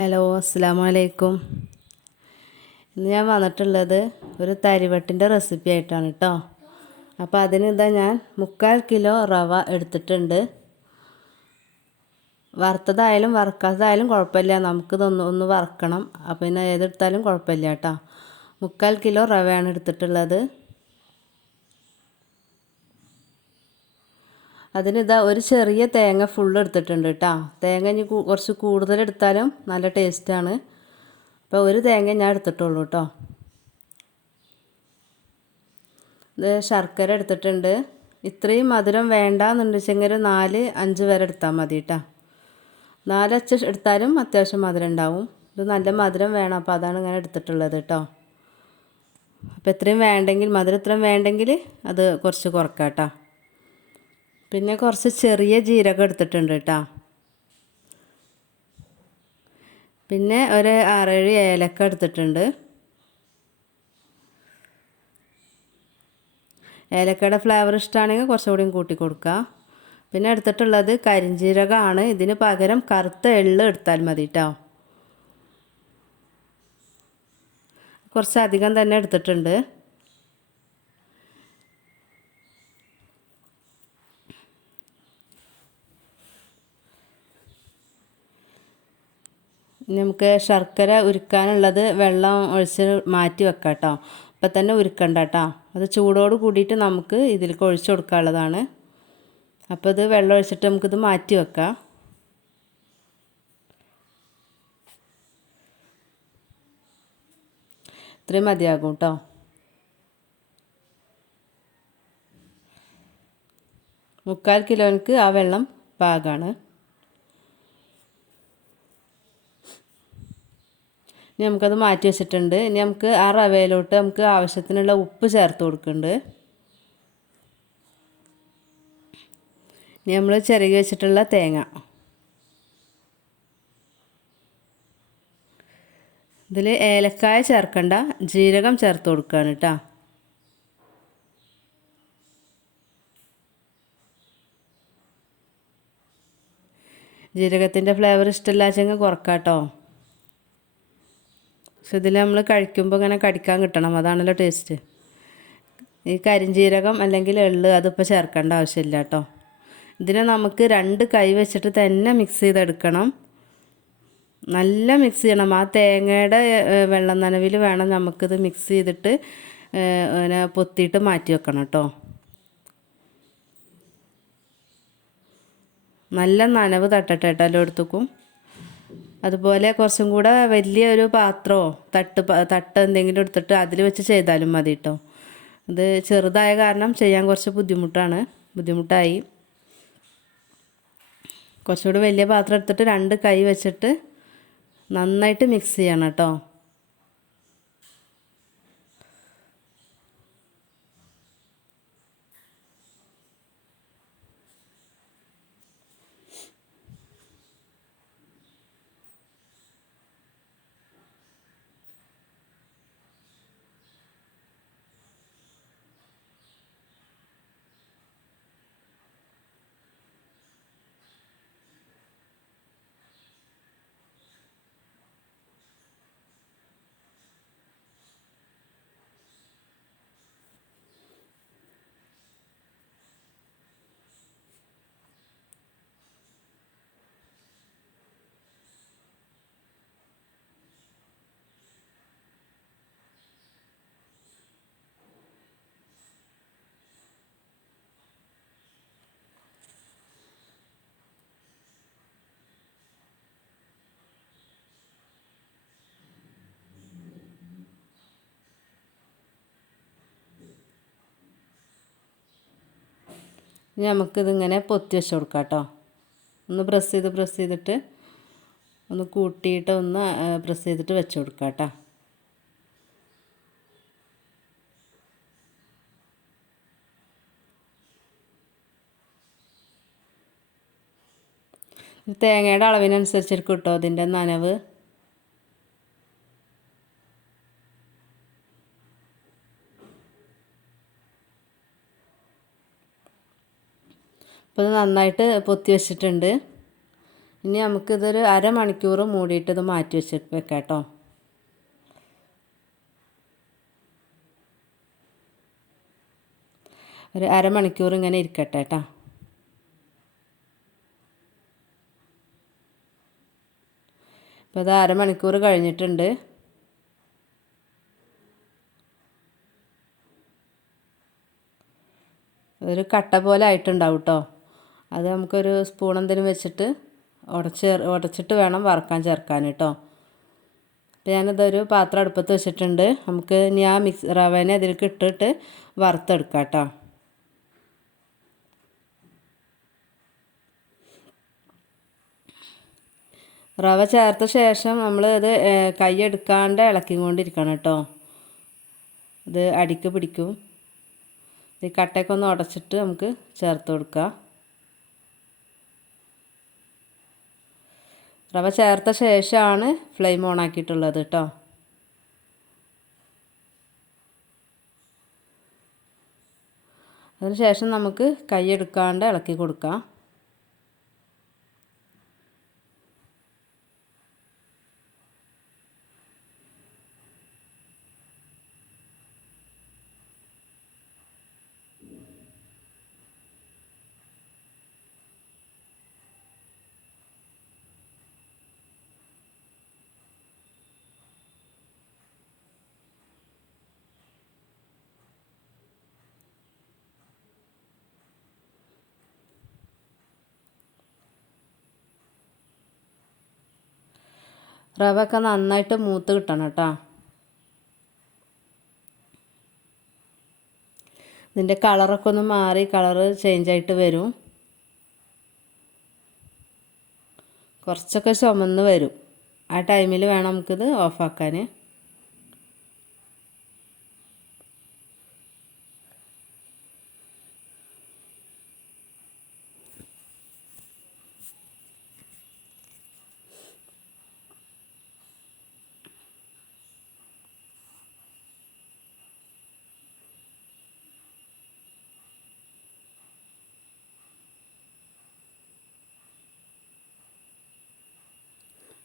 Hello, അസ്സലാമു അലൈക്കും. ഇന്ന് ഞാൻ വന്നിട്ടുള്ളത് ഒരു തരിവട്ടിൻ്റെ റെസിപ്പി ആയിട്ടാണ് കേട്ടോ. അപ്പോൾ അതിനിതാ ഞാൻ 3/4 കിലോ റവ എടുത്തിട്ടുണ്ട്. വറുത്തതായാലും വറുക്കാത്തതായാലും കുഴപ്പമില്ല, നമുക്കിതൊന്ന് വറുക്കണം. അപ്പോൾ പിന്നെ ഏതെടുത്താലും കുഴപ്പമില്ല കേട്ടോ. 3/4 കിലോ റവയാണ് എടുത്തിട്ടുള്ളത്. അതിനിതാ ഒരു ചെറിയ തേങ്ങ ഫുള്ള് എടുത്തിട്ടുണ്ട് കേട്ടോ. തേങ്ങ ഇനി കുറച്ച് കൂടുതൽ എടുത്താലും നല്ല ടേസ്റ്റാണ്. അപ്പോൾ ഒരു തേങ്ങ ഞാൻ എടുത്തിട്ടുള്ളൂ കേട്ടോ. ഇത് ശർക്കര എടുത്തിട്ടുണ്ട്. ഇത്രയും മധുരം വേണ്ടാന്നുണ്ടെച്ചെങ്കിൽ 4-5 വരെ എടുത്താൽ മതി കേട്ടോ. 4 എടുത്താലും അത്യാവശ്യം മധുരം ഉണ്ടാവും. ഇത് നല്ല മധുരം വേണം, അപ്പോൾ അതാണ് ഇങ്ങനെ എടുത്തിട്ടുള്ളത് കേട്ടോ. അപ്പോൾ ഇത്രയും വേണ്ടെങ്കിൽ, മധുരം ഇത്രയും വേണ്ടെങ്കിൽ അത് കുറച്ച് കുറക്കാം കേട്ടോ. പിന്നെ കുറച്ച് ചെറിയ ജീരകം എടുത്തിട്ടുണ്ട് കേട്ടോ. പിന്നെ ഒരു 6-7 ഏലക്ക എടുത്തിട്ടുണ്ട്. ഏലക്കയുടെ ഫ്ലേവർ ഇഷ്ടമാണെങ്കിൽ കുറച്ചുകൂടി കൂട്ടി കൊടുക്കുക. പിന്നെ എടുത്തിട്ടുള്ളത് കരിഞ്ജീരകമാണ്. ഇതിന് പകരം കറുത്ത എള്ള് എടുത്താൽ മതി കേട്ടോ. കുറച്ചധികം തന്നെ എടുത്തിട്ടുണ്ട്. നമുക്ക് ശർക്കര ഉരുക്കാനുള്ളത് വെള്ളം ഒഴിച്ച് മാറ്റി വെക്കാം കേട്ടോ. ഇപ്പം തന്നെ ഉരുക്കണ്ട കേട്ടോ. അത് ചൂടോട് കൂടിയിട്ട് നമുക്ക് ഇതിലേക്ക് ഒഴിച്ച് കൊടുക്കാനുള്ളതാണ്. അപ്പോൾ ഇത് വെള്ളം ഒഴിച്ചിട്ട് നമുക്കിത് മാറ്റി വെക്കാം. ഇത്രയും മതിയാകും കേട്ടോ. മുക്കാൽ കിലോയ്ക്ക് ആ വെള്ളം പാകമാണ്. ഇനി നമുക്കത് മാറ്റി വെച്ചിട്ടുണ്ട്. ഇനി നമുക്ക് ആ റവയിലോട്ട് നമുക്ക് ആവശ്യത്തിനുള്ള ഉപ്പ് ചേർത്ത് കൊടുക്കുന്നുണ്ട്. ഇനി നമ്മൾ ചിരകി വെച്ചിട്ടുള്ള തേങ്ങ, ഇതിൽ ഏലക്കായ ചേർക്കണ്ട, ജീരകം ചേർത്ത് കൊടുക്കുകയാണ് കേട്ടോ. ജീരകത്തിൻ്റെ ഫ്ലേവർ ഇഷ്ടമില്ലാച്ചെങ്കിൽ കുറക്കാം കേട്ടോ. പക്ഷെ ഇതിൽ നമ്മൾ കഴിക്കുമ്പോൾ ഇങ്ങനെ കടിക്കാൻ കിട്ടണം, അതാണല്ലോ ടേസ്റ്റ്. ഈ കരിഞ്ജീരകം അല്ലെങ്കിൽ എള്ള് അതിപ്പോൾ ചേർക്കേണ്ട ആവശ്യമില്ല കേട്ടോ. ഇതിനെ നമുക്ക് 2 കൈ വെച്ചിട്ട് തന്നെ മിക്സ് ചെയ്തെടുക്കണം. നല്ല മിക്സ് ചെയ്യണം. ആ തേങ്ങയുടെ വെള്ളം നനവിൽ വേണം നമുക്കിത് മിക്സ് ചെയ്തിട്ട് പിന്നെ പൊത്തിയിട്ട് മാറ്റി വെക്കണം കേട്ടോ. നല്ല നനവ് തട്ടട്ടെ കേട്ടോ എല്ലായിടത്തേക്കും. അതുപോലെ കുറച്ചും കൂടെ വലിയൊരു പാത്രമോ തട്ട് എന്തെങ്കിലും എടുത്തിട്ട് അതിൽ വെച്ച് ചെയ്താലും മതി കേട്ടോ. ഇത് ചെറുതായ കാരണം ചെയ്യാൻ കുറച്ച് ബുദ്ധിമുട്ടായി. കുറച്ചുകൂടി വലിയ പാത്രം എടുത്തിട്ട് 2 കൈ വെച്ചിട്ട് നന്നായിട്ട് മിക്സ് ചെയ്യണം കേട്ടോ. ഇനി നമുക്കിതിങ്ങനെ പൊത്തി വെച്ച് കൊടുക്കാം കേട്ടോ. ഒന്ന് പ്രസ് ചെയ്തിട്ട് ഒന്ന് കൂട്ടിയിട്ട് ഒന്ന് പ്രസ് ചെയ്തിട്ട് വെച്ച് കൊടുക്കാം കേട്ടോ. തേങ്ങയുടെ അളവിനനുസരിച്ചിരിക്കും കേട്ടോ അതിൻ്റെ നനവ്. അപ്പോൾ ഇത് നന്നായിട്ട് പൊത്തി വെച്ചിട്ടുണ്ട്. ഇനി നമുക്കിതൊരു അരമണിക്കൂർ മൂടിയിട്ട് ഇത് മാറ്റി വെക്കാം കേട്ടോ. ഒരു അരമണിക്കൂർ ഇങ്ങനെ ഇരിക്കട്ടെ കേട്ടോ. ഇപ്പോൾ ഇത് അരമണിക്കൂർ കഴിഞ്ഞിട്ടുണ്ട്. ഒരു കട്ട പോലെ ആയിട്ടുണ്ടാവും കേട്ടോ. അത് നമുക്കൊരു സ്പൂൺ എന്തെങ്കിലും വെച്ചിട്ട് ഉടച്ചിട്ട് വേണം വറുക്കാൻ ചേർക്കാൻ കേട്ടോ. അപ്പോൾ ഞാനിതൊരു പാത്രം അടുപ്പത്ത് വെച്ചിട്ടുണ്ട്. നമുക്ക് ഇനി ആ റവേനെ അതിലേക്ക് ഇട്ടിട്ട് വറുത്തെടുക്കാം കേട്ടോ. റവ ചേർത്ത ശേഷം നമ്മൾ ഇത് കൈ എടുക്കാണ്ട് ഇളക്കിക്കൊണ്ടിരിക്കണം കേട്ടോ. ഇത് അടിക്ക് പിടിക്കും. ഈ കട്ടയൊക്കെ ഒന്ന് ഉടച്ചിട്ട് നമുക്ക് ചേർത്ത് കൊടുക്കാം. റവ ചേർത്ത ശേഷമാണ് ഫ്ലെയിം ഓൺ ആക്കിയിട്ടുള്ളത് കേട്ടോ. അതിന് ശേഷം നമുക്ക് കൈ എടുക്കാണ്ട് ഇളക്കി കൊടുക്കാം. റവ ഒക്കെ നന്നായിട്ട് മൂത്ത് കിട്ടണം കേട്ടോ. ഇതിൻ്റെ കളറൊക്കെ ഒന്ന് മാറി കളറ് ചേഞ്ച് ആയിട്ട് വരും. കുറച്ചൊക്കെ ചുമന്ന് വരും. ആ ടൈമിൽ വേണം നമുക്കിത് ഓഫാക്കാൻ.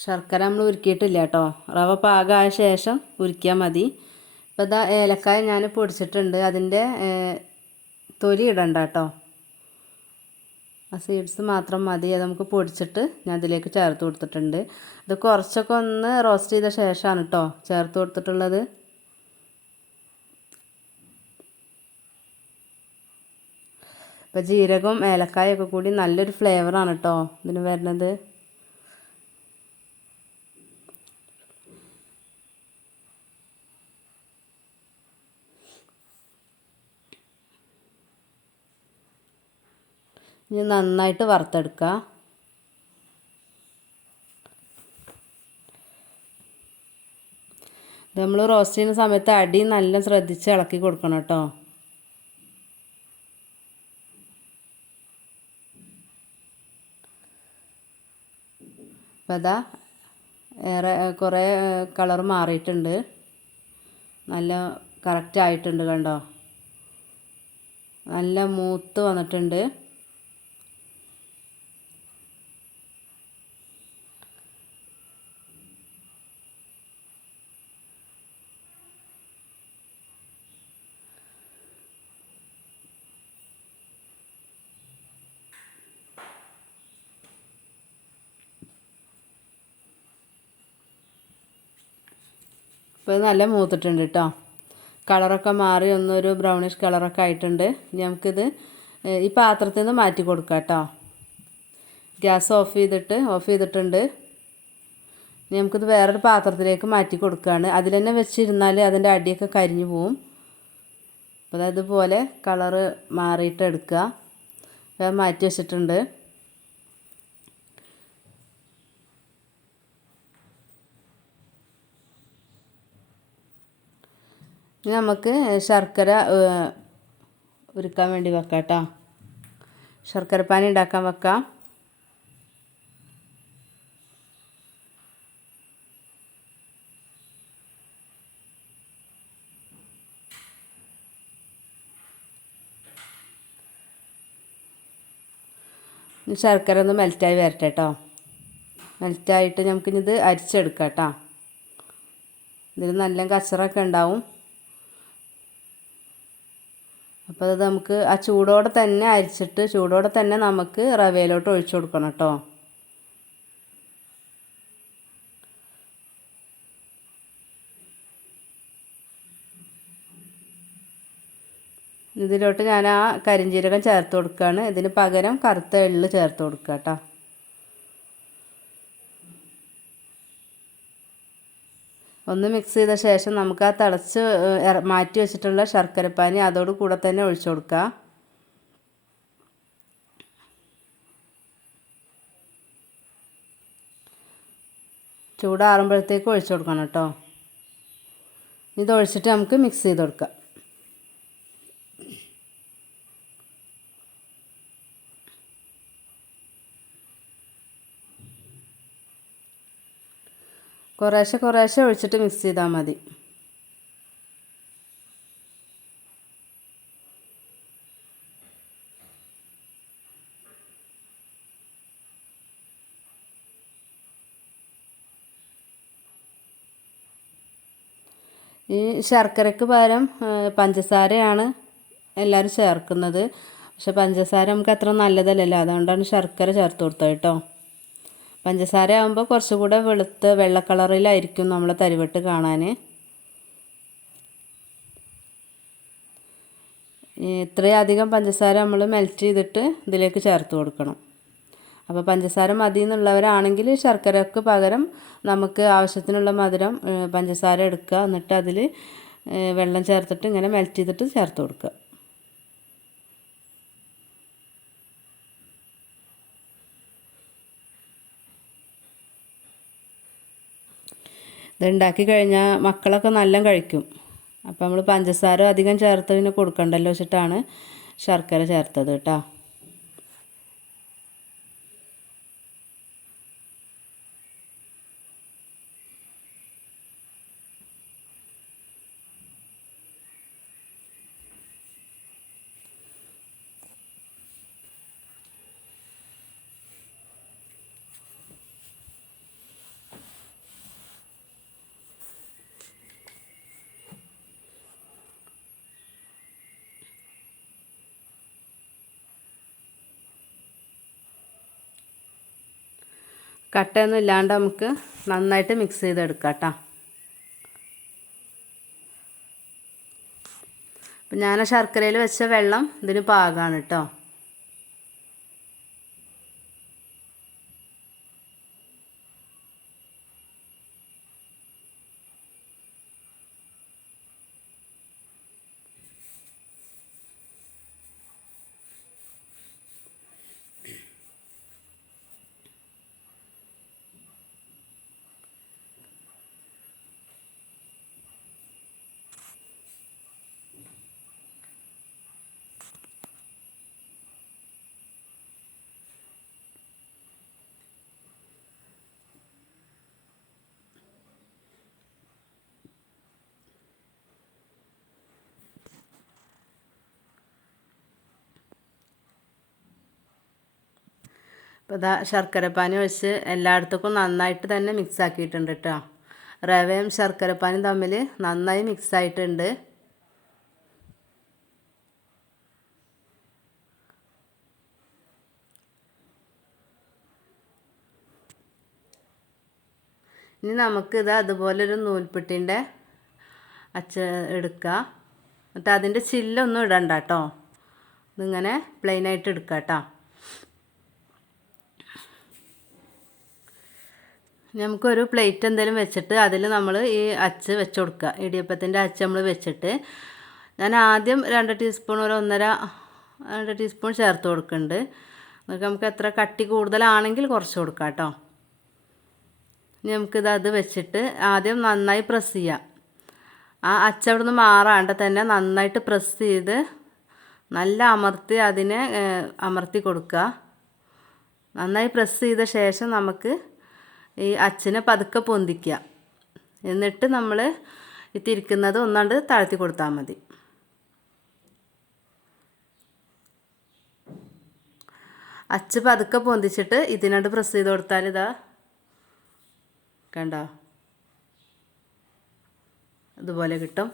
ശർക്കര നമ്മൾ ഉരുക്കിയിട്ടില്ല കേട്ടോ. റവ പാകമായ ശേഷം ഉരുക്കിയാൽ മതി. ഇപ്പോൾ ഇതാ ഏലക്കായ ഞാൻ പൊടിച്ചിട്ടുണ്ട്. അതിൻ്റെ തൊലി ഇടണ്ട കേട്ടോ. ആ സീഡ്സ് മാത്രം മതി. അത് നമുക്ക് പൊടിച്ചിട്ട് ഞാൻ അതിലേക്ക് ചേർത്ത് കൊടുത്തിട്ടുണ്ട്. ഇത് കുറച്ചൊക്കെ ഒന്ന് റോസ്റ്റ് ചെയ്ത ശേഷമാണ് കേട്ടോ ചേർത്ത് കൊടുത്തിട്ടുള്ളത്. ഇപ്പോൾ ജീരകവും ഏലക്കായൊക്കെ കൂടി നല്ലൊരു ഫ്ലേവറാണ് കേട്ടോ ഇതിന് വരുന്നത്. ഇനി നന്നായിട്ട് വറുത്തെടുക്കുക. ഇത് നമ്മൾ റോസ്റ്റ് ചെയ്യുന്ന സമയത്ത് അടി നല്ല ശ്രദ്ധിച്ച് ഇളക്കി കൊടുക്കണം കേട്ടോ. അപ്പോൾ അതാ കുറേ കളർ മാറിയിട്ടുണ്ട്. നല്ല കറക്റ്റ് ആയിട്ടുണ്ട് കണ്ടോ. നല്ല മൂത്ത് വന്നിട്ടുണ്ട്. ഇപ്പോൾ ഇത് നല്ല മൂത്തിട്ടുണ്ട് കേട്ടോ. കളറൊക്കെ മാറി ഒന്നൊരു ബ്രൗണിഷ് കളറൊക്കെ ആയിട്ടുണ്ട്. ഇനി നമുക്കിത് ഈ പാത്രത്തിൽ നിന്ന് മാറ്റി കൊടുക്കാം കേട്ടോ. ഗ്യാസ് ഓഫ് ചെയ്തിട്ടുണ്ട്. ഇനി നമുക്കിത് വേറൊരു പാത്രത്തിലേക്ക് മാറ്റി കൊടുക്കുകയാണ്. അതിൽ തന്നെ വെച്ചിരുന്നാൽ അതിൻ്റെ അടിയൊക്കെ കരിഞ്ഞു പോവും. അപ്പോൾ അതുപോലെ കളറ് മാറിയിട്ട് എടുക്കുക. മാറ്റി വെച്ചിട്ടുണ്ട്. ഇനി നമുക്ക് ശർക്കര ഉരുക്കാൻ വേണ്ടി വെക്കാം കേട്ടോ. ശർക്കര പാനി ഉണ്ടാക്കാൻ വെക്കാം. ശർക്കര ഒന്ന് മെൽറ്റായി വരട്ടെ കേട്ടോ. മെൽറ്റായിട്ട് നമുക്കിത് അരിച്ചെടുക്കാം കേട്ടോ. ഇതിൽ നല്ല കച്ചറൊക്കെ ഉണ്ടാവും. അപ്പോൾ അത് നമുക്ക് ആ ചൂടോടെ തന്നെ അരിച്ചിട്ട് ചൂടോടെ തന്നെ നമുക്ക് റവയിലോട്ട് ഒഴിച്ചു കൊടുക്കണം കേട്ടോ. ഇതിലോട്ട് ഞാൻ ആ കരിഞ്ജീരകം ചേർത്ത് കൊടുക്കുകയാണ്. ഇതിന് പകരം കറുത്ത എള്ള് ചേർത്ത് കൊടുക്കുക കേട്ടോ. ഒന്ന് മിക്സ് ചെയ്ത ശേഷം നമുക്ക് ആ തിളച്ച് മാറ്റി വെച്ചിട്ടുള്ള ശർക്കരപ്പാനി അതോട് കൂടെ തന്നെ ഒഴിച്ചു കൊടുക്കുക. ചൂടാറുമ്പോഴത്തേക്ക് ഒഴിച്ചു കൊടുക്കണം കേട്ടോ. ഇത് ഒഴിച്ചിട്ട് നമുക്ക് മിക്സ് ചെയ്ത് കൊടുക്കാം. കുറേശ്ശെ ഒഴിച്ചിട്ട് മിക്സ് ചെയ്താൽ മതി. ഈ ശർക്കരയ്ക്ക് പകരം പഞ്ചസാരയാണ് എല്ലാവരും ചേർക്കുന്നത്. പക്ഷെ പഞ്ചസാര നമുക്ക് അത്ര നല്ലതല്ലല്ലോ, അതുകൊണ്ടാണ് ശർക്കര ചേർത്ത് കൊടുത്തത് കേട്ടോ. പഞ്ചസാര ആകുമ്പോൾ കുറച്ചുകൂടെ വെളുത്ത വെള്ള കളറിലായിരിക്കും നമ്മളെ തരിവെട്ട് കാണാൻ. ഇത്രയും അധികം പഞ്ചസാര നമ്മൾ മെൽറ്റ് ചെയ്തിട്ട് ഇതിലേക്ക് ചേർത്ത് കൊടുക്കണം. അപ്പോൾ പഞ്ചസാര മതി എന്നുള്ളവരാണെങ്കിൽ ശർക്കരക്ക് പകരം നമുക്ക് ആവശ്യത്തിനുള്ള മധുരം പഞ്ചസാര എടുക്കുക. എന്നിട്ട് അതിൽ വെള്ളം ചേർത്തിട്ട് ഇങ്ങനെ മെൽറ്റ് ചെയ്തിട്ട് ചേർത്ത് കൊടുക്കുക. ഇതുണ്ടാക്കി കഴിഞ്ഞാൽ മക്കളൊക്കെ നല്ല കഴിക്കും. അപ്പോൾ നമ്മൾ പഞ്ചസാര അധികം ചേർത്തതിന് കൊടുക്കണ്ടല്ലോ വെച്ചിട്ടാണ് ശർക്കര ചേർത്തത് കേട്ടോ. കട്ടയൊന്നും ഇല്ലാണ്ട് നമുക്ക് നന്നായിട്ട് മിക്സ് ചെയ്തെടുക്കാം കേട്ടോ. അപ്പം ഞാൻ ശർക്കരയിൽ വെച്ച വെള്ളം ഇതിന് പാകമാണ് കേട്ടോ. അപ്പോൾ ഇതാ ശർക്കരപ്പാനി ഒഴിച്ച് എല്ലായിടത്തേക്കും നന്നായിട്ട് തന്നെ മിക്സ് ആക്കിയിട്ടുണ്ട് കേട്ടോ. റവയും ശർക്കരപ്പാനിയും തമ്മിൽ നന്നായി മിക്സ് ആയിട്ടുണ്ട്. ഇനി നമുക്കിത് അതുപോലൊരു നൂൽപുട്ടിൻ്റെ എടുക്കുക. എന്നിട്ട് അതിൻ്റെ ചില്ലൊന്നും ഇടണ്ട കേട്ടോ. ഇതിങ്ങനെ പ്ലെയിനായിട്ട് എടുക്കുക കേട്ടോ. നമുക്കൊരു പ്ലേറ്റ് എന്തെങ്കിലും വെച്ചിട്ട് അതിൽ നമ്മൾ ഈ അച്ച് വെച്ച് കൊടുക്കുക. ഇടിയപ്പത്തിൻ്റെ അച്ച് നമ്മൾ വെച്ചിട്ട് ഞാൻ ആദ്യം 2 ടീസ്പൂൺ ഒരു 2 ടീസ്പൂൺ ചേർത്ത് കൊടുക്കുന്നുണ്ട്. എന്നിട്ട് നമുക്ക് എത്ര കട്ടി കൂടുതലാണെങ്കിൽ കുറച്ച് കൊടുക്കാം കേട്ടോ. ഇനി നമുക്കിത് അത് വെച്ചിട്ട് ആദ്യം നന്നായി പ്രസ് ചെയ്യാം. ആ അച്ച് അവിടെ നിന്ന് മാറാണ്ട് തന്നെ നന്നായിട്ട് പ്രസ് ചെയ്ത് നല്ല അമർത്തി അതിനെ അമർത്തി കൊടുക്കുക. നന്നായി പ്രസ് ചെയ്ത ശേഷം നമുക്ക് ഈ അച്ചിനെ പതുക്കെ പൊന്തിക്കുക. എന്നിട്ട് നമ്മൾ ഈ തിരിക്കുന്നത് ഒന്നാണ്ട് താഴ്ത്തി കൊടുത്താൽ മതി. അച്ച് പതുക്കെ പൊന്തിച്ചിട്ട് ഇതിനോട് പ്രസ് ചെയ്ത് കൊടുത്താൽ ഇതാ കണ്ടോ, ഇതുപോലെ കിട്ടും.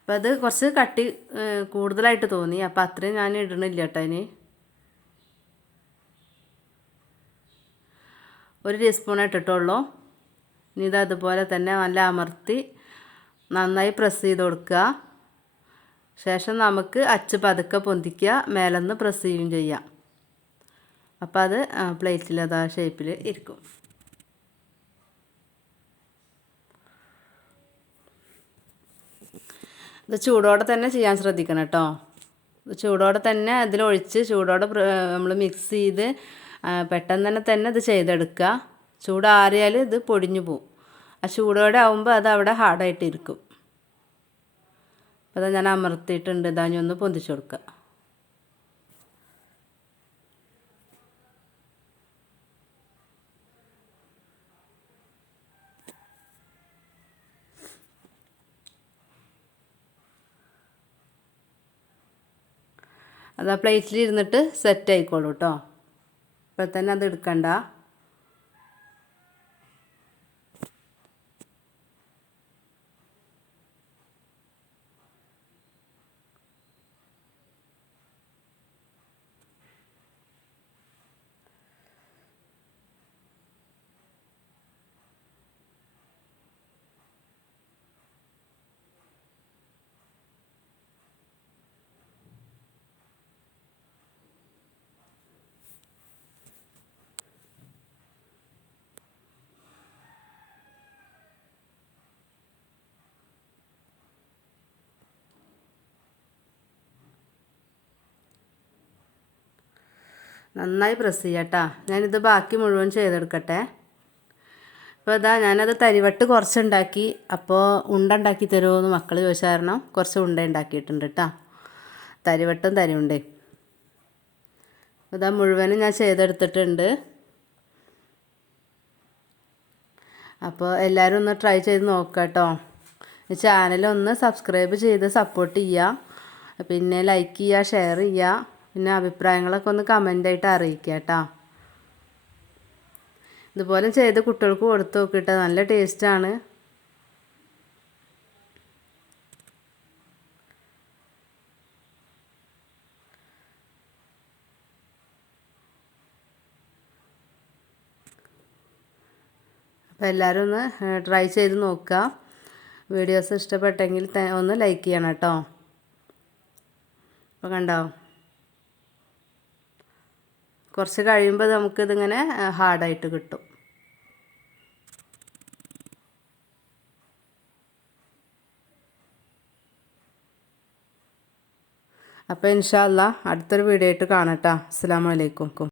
അപ്പോൾ അത് കുറച്ച് കട്ടി കൂടുതലായിട്ട് തോന്നി, അപ്പോൾ അത്രയും ഞാൻ ഇടണില്ല കേട്ടോ. ഇനി 1 ടീസ്പൂൺ ഇട്ടിട്ടുള്ളൂ. ഇനി ഇത് അതുപോലെ തന്നെ നല്ല അമർത്തി നന്നായി പ്രസ് ചെയ്ത് കൊടുക്കുക. ശേഷം നമുക്ക് അച്ച് പതുക്കെ പൊന്തിക്കുക, മേലെന്ന് പ്രസ് ചെയ്യുകയും ചെയ്യാം. അപ്പോൾ അത് പ്ലേറ്റിൽ അത് ആ ഷേപ്പിൽ ഇരിക്കും. ഇത് ചൂടോടെ തന്നെ ചെയ്യാൻ ശ്രദ്ധിക്കണം കേട്ടോ. ചൂടോടെ തന്നെ അതിലൊഴിച്ച് ചൂടോടെ നമ്മൾ മിക്സ് ചെയ്ത് പെട്ടെന്ന് തന്നെ ഇത് ചെയ്തെടുക്കുക. ചൂടാറിയാൽ ഇത് പൊടിഞ്ഞു പോവും. ആ ചൂടോടെ ആകുമ്പോൾ അത് അവിടെ ഹാർഡായിട്ടിരിക്കും. അപ്പോൾ ഞാൻ അമർത്തിയിട്ടുണ്ട്. ഇതാഞ്ഞ് ഒന്ന് പൊന്തിച്ച് കൊടുക്കുക. അത് ആ പ്ലേറ്റിൽ ഇരുന്നിട്ട് സെറ്റ് ആയിക്കോളൂ കേട്ടോ. ഇപ്പോൾ തന്നെ അത് എടുക്കണ്ട. നന്നായി പ്രസ് ചെയ്യട്ടാ. ഞാനിത് ബാക്കി മുഴുവൻ ചെയ്തെടുക്കട്ടെ. അപ്പോൾ ഇതാ ഞാനത് തരിവട്ട് കുറച്ചുണ്ടാക്കി. അപ്പോൾ ഉണ്ട ഉണ്ടാക്കി തരുമോ എന്ന് മക്കൾ ചോദിച്ച കാരണം കുറച്ച് ഉണ്ട ഉണ്ടാക്കിയിട്ടുണ്ട് കേട്ടോ. തരിവട്ടും തരിയുണ്ടേ. ഇതാ മുഴുവനും ഞാൻ ചെയ്തെടുത്തിട്ടുണ്ട്. അപ്പോൾ എല്ലാവരും ഒന്ന് ട്രൈ ചെയ്ത് നോക്കുക കേട്ടോ. ഈ ചാനലൊന്ന് സബ്സ്ക്രൈബ് ചെയ്ത് സപ്പോർട്ട് ചെയ്യുക. പിന്നെ ലൈക്ക് ചെയ്യുക, ഷെയർ ചെയ്യുക. പിന്നെ അഭിപ്രായങ്ങളൊക്കെ ഒന്ന് കമൻ്റായിട്ട് അറിയിക്കുക കേട്ടോ. ഇതുപോലെ ചെയ്ത് കുട്ടികൾക്ക് കൊടുത്ത് നോക്കിയിട്ട് നല്ല ടേസ്റ്റാണ്. അപ്പോൾ എല്ലാവരും ഒന്ന് ട്രൈ ചെയ്ത് നോക്കുക. വീഡിയോസ് ഇഷ്ടപ്പെട്ടെങ്കിൽ ഒന്ന് ലൈക്ക് ചെയ്യണം കേട്ടോ. അപ്പോൾ കണ്ടോ, കുറച്ച് കഴിയുമ്പോൾ നമുക്കിതിങ്ങനെ ഹാർഡായിട്ട് കിട്ടും. അപ്പോൾ ഇൻഷാ അല്ലാ അടുത്തൊരു വീഡിയോ ആയിട്ട് കാണാം കേട്ടോ. അസ്സലാമു അലൈക്കും.